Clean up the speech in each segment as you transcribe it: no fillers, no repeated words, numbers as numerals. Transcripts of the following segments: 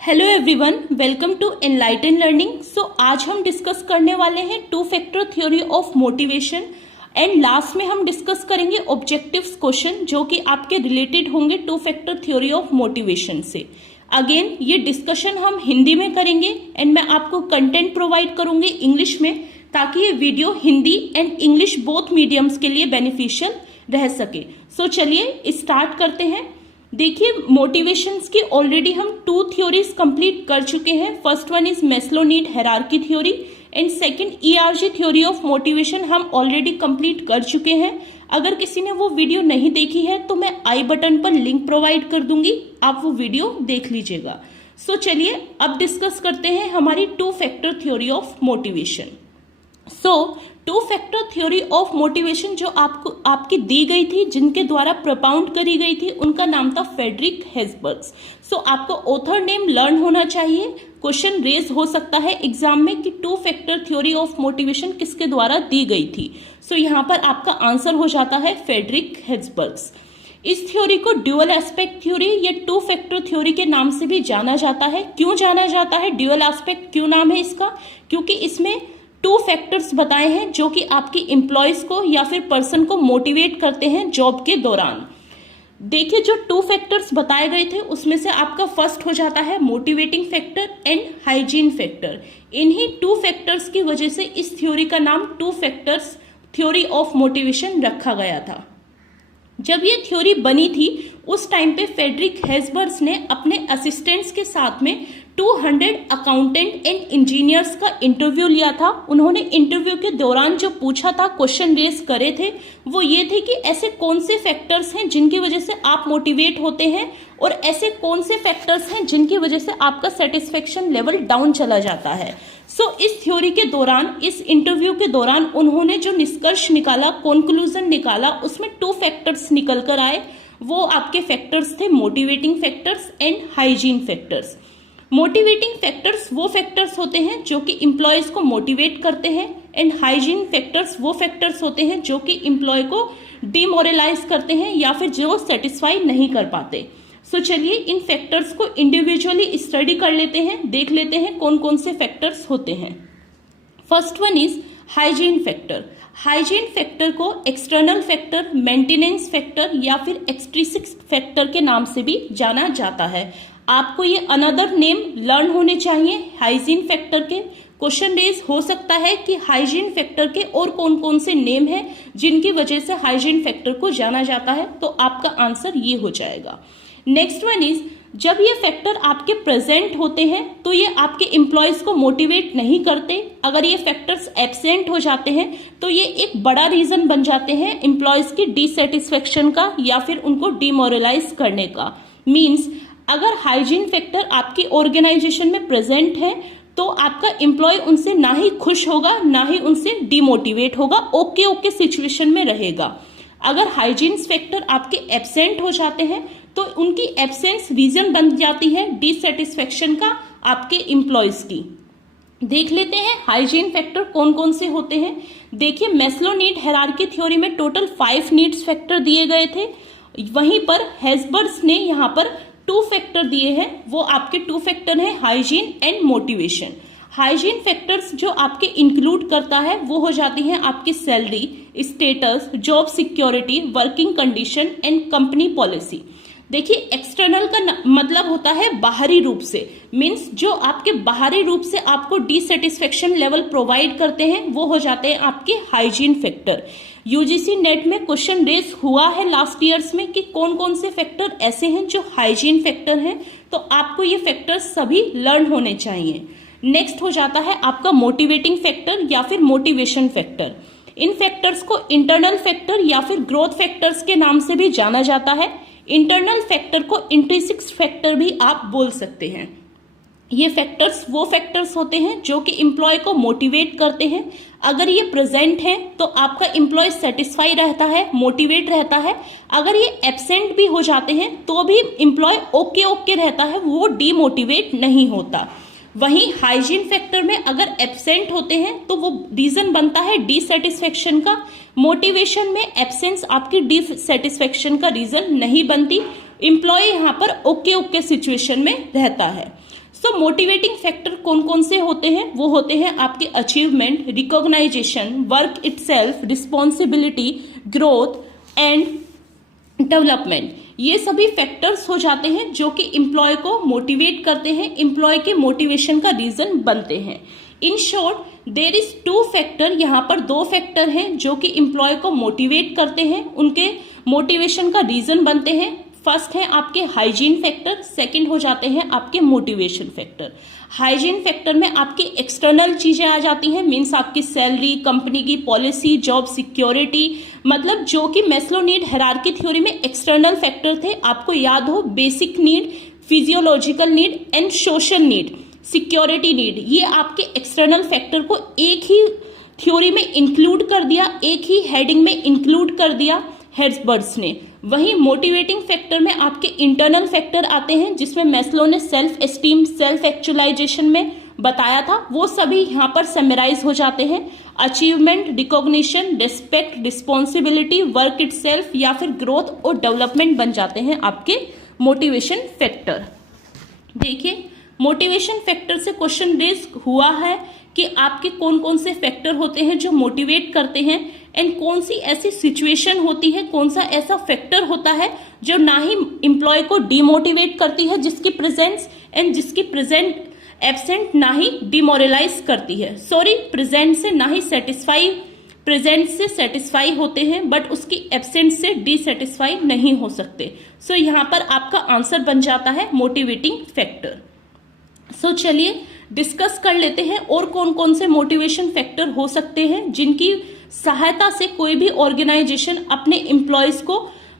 Hello everyone, welcome to enlighten learning. So आज हम discuss करने वाले हैं two factor theory of motivation and last में हम डिस्कस करेंगे ऑब्जेक्टिव्स क्वेश्चन जो कि आपके रिलेटेड होंगे to factor theory of motivation से। अगेन ये डिस्कशन हम हिंदी में करेंगे एंड मैं आपको कंटेंट प्रोवाइड करूंगी इंग्लिश में, ताकि ये video Hindi and English both mediums के लिए बेनिफिशियल रह सके। सो चलिए स्टार्ट करते हैं। देखिए, मोटिवेशंस की ऑलरेडी हम टू थ्योरीज कंप्लीट कर चुके हैं। First one is Maslow need hierarchy theory and second ERG theory of motivation हम ऑलरेडी कंप्लीट कर चुके हैं। अगर किसी ने वो वीडियो नहीं देखी है तो मैं आई बटन पर लिंक प्रोवाइड कर दूंगी, आप वो वीडियो देख लीजिएगा। सो चलिए अब डिस्कस करते हैं हमारी to factor theory of motivation. To factor theory of motivation जो आपकी दी गई थी, जिनके द्वारा प्रपाउंड करी गई थी, उनका नाम था फ्रेडरिक हेज़बर्ग। आपको ऑथर नेम लर्न होना चाहिए। क्वेश्चन रेज हो सकता है एग्जाम में कि to factor theory of motivation किसके द्वारा दी गई थी। यहाँ पर आपका आंसर हो जाता है फ्रेडरिक हेज़बर्ग। इस थ्योरी को ड्यूअल एस्पेक्ट थ्योरी या टू फैक्टर थ्योरी के नाम से भी जाना जाता है। क्यों जाना जाता है, ड्यूअल एस्पेक्ट क्यों नाम है इसका? क्योंकि इसमें टू फैक्टर्स बताए हैं जो कि आपकी एम्प्लॉयज को या फिर पर्सन को मोटिवेट करते हैं जॉब के दौरान। देखिए, जो टू फैक्टर्स बताए गए थे उसमें से आपका फर्स्ट हो जाता है motivating factor and hygiene factor. इन्हीं टू फैक्टर्स की वजह से इस थ्योरी का नाम two factors theory of motivation रखा गया था। जब ये थ्योरी बनी थी उस टाइम पे फ्रेडरिक हेज़बर्ग ने अपने असिस्टेंट्स के साथ में 200 अकाउंटेंट एंड इंजीनियर्स का इंटरव्यू लिया था। उन्होंने इंटरव्यू के दौरान जो पूछा था, क्वेश्चन रेज करे थे, वो ये थे कि ऐसे कौन से फैक्टर्स हैं जिनकी वजह से आप मोटिवेट होते हैं और ऐसे कौन से फैक्टर्स हैं जिनकी वजह से आपका सेटिस्फेक्शन लेवल डाउन चला जाता है। इस थ्योरी के दौरान, इस इंटरव्यू के दौरान उन्होंने जो निष्कर्ष निकाला, कंक्लूजन निकाला, उसमें टू फैक्टर्स निकल कर आए। वो आपके फैक्टर्स थे motivating factors and hygiene factors. Motivating factors वो फैक्टर्स होते हैं जो कि एम्प्लॉयज को मोटिवेट करते हैं एंड हाइजीन फैक्टर्स वो फैक्टर्स होते हैं जो कि एम्प्लॉय को डिमोरलाइज करते हैं या फिर जो सेटिस्फाई नहीं कर पाते। चलिए इन फैक्टर्स को इंडिविजुअली स्टडी कर लेते हैं, देख लेते हैं कौन कौन से फैक्टर्स होते हैं। First one is hygiene factor. Hygiene factor को एक्सटर्नल फैक्टर, मेंटेनेंस फैक्टर या फिर एक्सट्रिंसिक फैक्टर के नाम से भी जाना जाता है। आपको ये अनदर नेम लर्न होने चाहिए हाइजीन फैक्टर के। क्वेश्चन रेज हो सकता है कि हाइजीन फैक्टर के और कौन कौन से नेम हैं जिनकी वजह से हाइजीन फैक्टर को जाना जाता है, तो आपका आंसर ये हो जाएगा। नेक्स्ट वन इज, जब ये फैक्टर आपके प्रेजेंट होते हैं तो ये आपके एम्प्लॉयज को मोटिवेट नहीं करते। अगर ये फैक्टर्स एब्सेंट हो जाते हैं तो ये एक बड़ा रीजन बन जाते हैं एम्प्लॉयज की डिससेटिस्फेक्शन का या फिर उनको डिमोरलाइज करने का। मीन्स अगर हाइजीन फैक्टर आपकी ऑर्गेनाइजेशन में प्रेजेंट है तो आपका एम्प्लॉय उनसे ना ही खुश होगा ना ही उनसे डिमोटिवेट होगा, ओके सिचुएशन में रहेगा। अगर हाइजीन फैक्टर आपके एब्सेंट हो जाते हैं तो उनकी एब्सेंस रीजन बन जाती है डिससेटिस्फेक्शन का आपके एम्प्लॉयज की। देख लेते हैं हाइजीन फैक्टर कौन कौन से होते हैं। देखिए, मैस्लो नीड हायरार्की थ्योरी में टोटल 5 नीड्स फैक्टर दिए गए थे। वहीं पर हेज़बर्ग ने यहाँ पर 2 फैक्टर दिए हैं। वो आपके 2 फैक्टर हैं hygiene and motivation. Hygiene factors जो आपके इंक्लूड करता है वो हो जाती हैं आपकी salary, status, job security, working condition and company policy. देखिए, एक्सटर्नल का मतलब होता है बाहरी रूप से, मीन्स जो आपके बाहरी रूप से आपको डिससेटिस्फेक्शन लेवल प्रोवाइड करते हैं वो हो जाते हैं आपके हाइजीन फैक्टर। यूजीसी नेट में क्वेश्चन रेज हुआ है लास्ट ईयर्स में कि कौन कौन से फैक्टर ऐसे हैं जो हाइजीन फैक्टर हैं, तो आपको ये फैक्टर्स सभी लर्न होने चाहिए। नेक्स्ट हो जाता है आपका मोटिवेटिंग फैक्टर या फिर मोटिवेशन फैक्टर। इन फैक्टर्स को इंटरनल फैक्टर या फिर ग्रोथ फैक्टर्स के नाम से भी जाना जाता है। इंटरनल फैक्टर को इंट्रिंसिक फैक्टर भी आप बोल सकते हैं। ये फैक्टर्स वो फैक्टर्स होते हैं जो कि एम्प्लॉय को मोटिवेट करते हैं। अगर ये प्रेजेंट है तो आपका एम्प्लॉय सेटिस्फाई रहता है, मोटिवेट रहता है। अगर ये एब्सेंट भी हो जाते हैं तो भी एम्प्लॉय ओके रहता है, वो डीमोटिवेट नहीं होता। वहीं हाइजीन फैक्टर में अगर एब्सेंट होते हैं तो वो रीजन बनता है डिससेटिस्फेक्शन का। मोटिवेशन में एब्सेंस आपकी डिससेटिस्फेक्शन का रीजन नहीं बनती। एम्प्लॉय यहाँ पर ओके सिचुएशन में रहता है। सो मोटिवेटिंग फैक्टर कौन कौन से होते हैं? वो होते हैं आपके achievement, recognization, work itself, responsibility, growth and development. ये सभी फैक्टर्स हो जाते हैं जो कि एम्प्लॉय को मोटिवेट करते हैं, एम्प्लॉय के मोटिवेशन का रीजन बनते हैं। In short there is two factor, यहाँ पर दो फैक्टर हैं जो कि एम्प्लॉय को मोटिवेट करते हैं, उनके मोटिवेशन का रीजन बनते हैं। फर्स्ट है आपके हाइजीन फैक्टर, सेकंड हो जाते हैं आपके मोटिवेशन फैक्टर। हाइजीन फैक्टर में आपकी एक्सटर्नल चीजें आ जाती हैं, मीन्स आपकी सैलरी, कंपनी की पॉलिसी, जॉब सिक्योरिटी, मतलब जो कि मैस्लो नीड हायरार्की थ्योरी में एक्सटर्नल फैक्टर थे। आपको याद हो, basic need, physiological need and social need, security need, ये आपके एक्सटर्नल फैक्टर को एक ही थ्योरी में इंक्लूड कर दिया, एक ही हेडिंग में इंक्लूड कर दिया हेर्ट्जबर्ग ने। वहीं मोटिवेटिंग फैक्टर में आपके इंटरनल फैक्टर आते हैं, जिसमें मैस्लो ने सेल्फ एस्टीम, सेल्फ एक्चुअलाइजेशन में बताया था, वो सभी यहाँ पर समराइज हो जाते हैं। Achievement, recognition, respect, responsibility, work itself या फिर ग्रोथ और डेवलपमेंट बन जाते हैं आपके मोटिवेशन फैक्टर। देखिए, मोटिवेशन फैक्टर से क्वेश्चन रेज हुआ है कि आपके कौन कौन से फैक्टर होते हैं जो मोटिवेट करते हैं, एंड कौन सी ऐसी सिचुएशन होती है, कौन सा ऐसा फैक्टर होता है जो ना ही एम्प्लॉय को डिमोटिवेट करती है, जिसकी प्रेजेंस एंड जिसकी प्रेजेंट एब्सेंट ना ही डिमोरलाइज करती है। सॉरी, प्रेजेंट से ना ही सेटिस्फाई, प्रेजेंट से सेटिस्फाई होते हैं बट उसकी एब्सेंट से डिससेटिस्फाई नहीं हो सकते। सो यहाँ पर आपका आंसर बन जाता है मोटिवेटिंग फैक्टर। सो चलिए डिस्कस कर लेते हैं और कौन कौन से मोटिवेशन फैक्टर हो सकते हैं जिनकी सहायता से कोई भी ऑर्गेनाइजेशन अपने एम्प्लॉयज को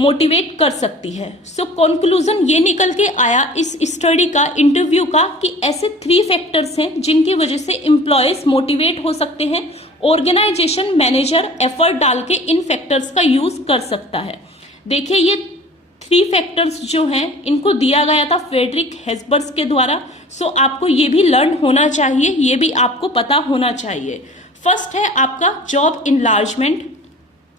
मोटिवेट कर सकती है। सो कंक्लूजन ये निकल के आया इस स्टडी का, इंटरव्यू का, कि ऐसे 3 फैक्टर्स हैं जिनकी वजह से एम्प्लॉयज मोटिवेट हो सकते हैं। ऑर्गेनाइजेशन मैनेजर एफर्ट डाल के इन फैक्टर्स का यूज कर सकता है। देखिए, ये 3 फैक्टर्स जो हैं इनको दिया गया था फ्रेडरिक हेर्ट्जबर्ग के द्वारा। सो आपको ये भी लर्न होना चाहिए, ये भी आपको पता होना चाहिए। फर्स्ट है आपका जॉब इनलार्जमेंट।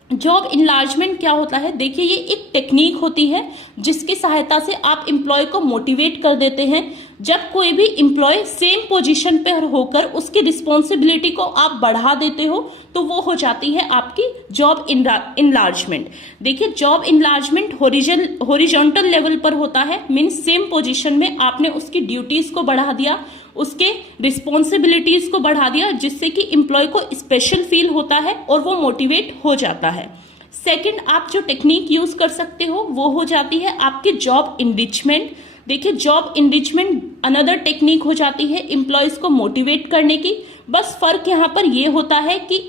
जॉब इनलार्जमेंट क्या होता है? देखिए, ये एक टेक्निक होती है जिसकी सहायता से आप एम्प्लॉय को मोटिवेट कर देते हैं। जब कोई भी एम्प्लॉय सेम पोजीशन पर होकर उसकी रिस्पॉन्सिबिलिटी को आप बढ़ा देते हो तो वो हो जाती है आपकी जॉब इनलार्जमेंट। देखिए, जॉब इनलार्जमेंट हॉरिजॉन्टल लेवल पर होता है, मीन्स सेम पोजीशन में आपने उसकी ड्यूटीज को बढ़ा दिया, उसके रिस्पॉन्सिबिलिटीज को बढ़ा दिया, जिससे कि एम्प्लॉय को स्पेशल फील होता है और वो मोटिवेट हो जाता है। सेकंड, आप जो टेक्निक यूज कर सकते हो वो हो जाती है आपकी जॉब इनरिचमेंट। देखिए, जॉब इनरिचमेंट अनदर टेक्निक हो जाती है एम्प्लॉयज को मोटिवेट करने की। बस फर्क यहाँ पर ये होता है कि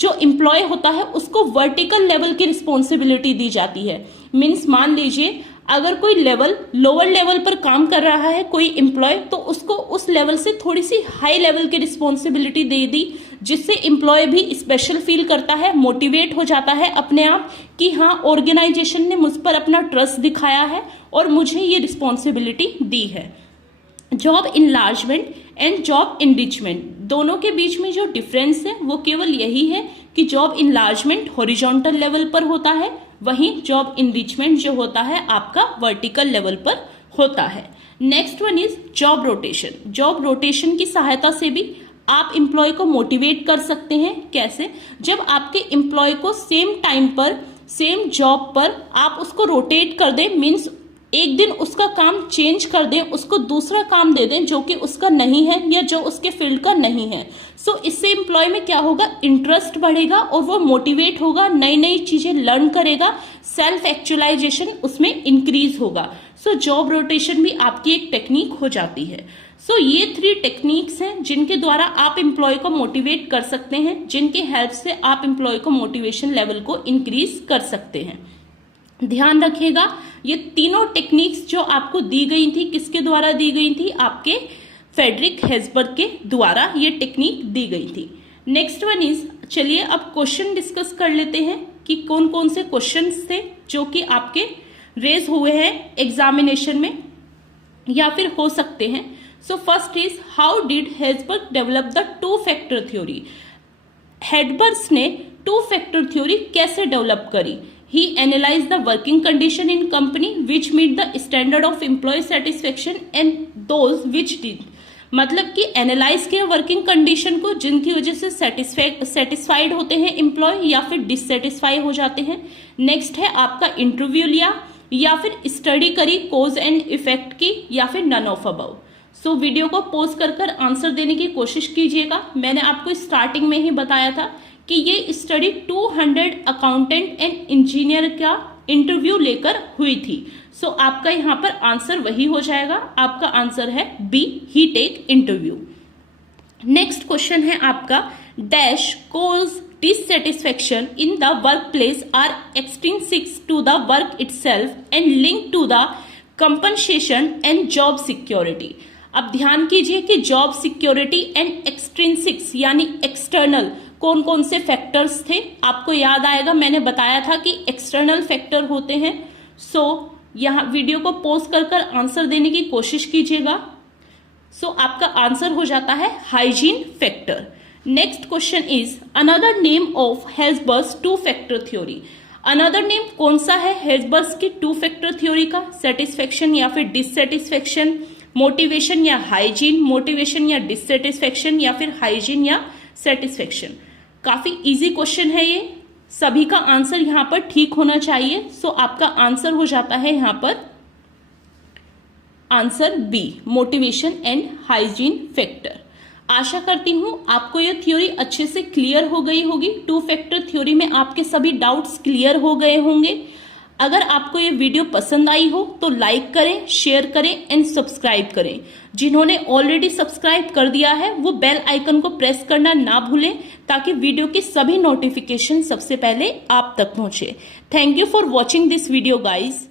जो एम्प्लॉय होता है उसको वर्टिकल लेवल की रिस्पॉन्सिबिलिटी दी जाती है। मीन्स मान लीजिए अगर कोई लोअर लेवल पर काम कर रहा है कोई एम्प्लॉय, तो उसको उस लेवल से थोड़ी सी हाई लेवल की रिस्पॉन्सिबिलिटी दे दी, जिससे एम्प्लॉय भी स्पेशल फील करता है, मोटिवेट हो जाता है अपने आप कि हाँ, ऑर्गेनाइजेशन ने मुझ पर अपना ट्रस्ट दिखाया है और मुझे ये रिस्पॉन्सिबिलिटी दी है। Job enlargement and job enrichment दोनों के बीच में जो डिफरेंस है वो केवल यही है कि जॉब इनलार्जमेंट हॉरिजॉन्टल लेवल पर होता है, वहीं जॉब इनरिचमेंट जो होता है आपका वर्टिकल लेवल पर होता है। Next one is job rotation. Job rotation की सहायता से भी आप एम्प्लॉय को मोटिवेट कर सकते हैं। कैसे? जब आपके एम्प्लॉय को सेम टाइम पर सेम जॉब पर आप उसको रोटेट कर दें, मीन्स एक दिन उसका काम चेंज कर दें, उसको दूसरा काम दे दें जो कि उसका नहीं है या जो उसके फील्ड का नहीं है। सो इससे एम्प्लॉय में क्या होगा? इंटरेस्ट बढ़ेगा और वो मोटिवेट होगा, नई नई चीजें लर्न करेगा, सेल्फ एक्चुअलाइजेशन उसमें इंक्रीज होगा। सो जॉब रोटेशन भी आपकी एक टेक्निक हो जाती है। सो ये 3 टेक्निक्स हैं जिनके द्वारा आप एम्प्लॉय को मोटिवेट कर सकते हैं, जिनके हेल्प से आप एम्प्लॉय को मोटिवेशन लेवल को इंक्रीज कर सकते हैं। ध्यान रखिएगा, ये तीनों टेक्निक्स जो आपको दी गई थी, किसके द्वारा दी गई थी? आपके फ्रेडरिक हेर्ट्जबर्ग के द्वारा ये टेक्निक दी गई थी। नेक्स्ट वन इज, चलिए अब क्वेश्चन डिस्कस कर लेते हैं कि कौन कौन से क्वेश्चंस थे जो कि आपके रेज हुए हैं एग्जामिनेशन में या फिर हो सकते हैं। So first is, how did Herzberg develop the 2 factor theory? Herzberg ने 2 फैक्टर थ्योरी कैसे डेवलप करी? He analyzed the working condition in company which meet the standard of employee satisfaction and those which did. मतलब कि analyse किया working condition को जिनकी वजह से सेटिस्फाइड होते हैं एम्प्लॉय या फिर डिससेटिस्फाई हो जाते हैं। नेक्स्ट है आपका इंटरव्यू लिया या फिर स्टडी करी कॉज एंड इफेक्ट की या फिर none of above. So video को पॉज कर आंसर देने की कोशिश कीजिएगा। मैंने आपको स्टार्टिंग में ही बताया था कि ये स्टडी 200 अकाउंटेंट एंड इंजीनियर का इंटरव्यू लेकर हुई थी। सो आपका यहाँ पर आंसर वही हो जाएगा। आपका आंसर है B, he take interview. Next question है आपका dash causes dissatisfaction in the workplace are extrinsic to the work itself and linked to the compensation and job security। अब ध्यान कीजिए कि जॉब सिक्योरिटी एंड एक्सट्रिंसिक्स यानी एक्सटर्नल कौन कौन से फैक्टर्स थे। आपको याद आएगा मैंने बताया था कि एक्सटर्नल फैक्टर होते हैं। सो यहाँ वीडियो को पॉज कर आंसर देने की कोशिश कीजिएगा। सो आपका आंसर हो जाता है hygiene factor. Next question is another name of Herzberg's two factor theory. Another name कौन सा है हेल्सबर्ग्स की टू फैक्टर थ्योरी का? सेटिस्फेक्शन या फिर डिससेटिस्फेक्शन, मोटिवेशन या हाइजीन, मोटिवेशन या डिससेटिस्फेक्शन या फिर हाइजीन या सेटिस्फेक्शन। काफी इजी क्वेश्चन है ये, सभी का आंसर यहाँ पर ठीक होना चाहिए। सो आपका आंसर हो जाता है यहाँ पर answer B, motivation and hygiene factor. आशा करती हूं आपको यह थ्योरी अच्छे से क्लियर हो गई होगी। टू फैक्टर थ्योरी में आपके सभी डाउट्स क्लियर हो गए होंगे। अगर आपको ये वीडियो पसंद आई हो तो लाइक करें, शेयर करें एंड सब्सक्राइब करें। जिन्होंने ऑलरेडी सब्सक्राइब कर दिया है वो बेल आइकन को प्रेस करना ना भूलें ताकि वीडियो की सभी नोटिफिकेशन सबसे पहले आप तक पहुंचे। Thank you for watching this video guys.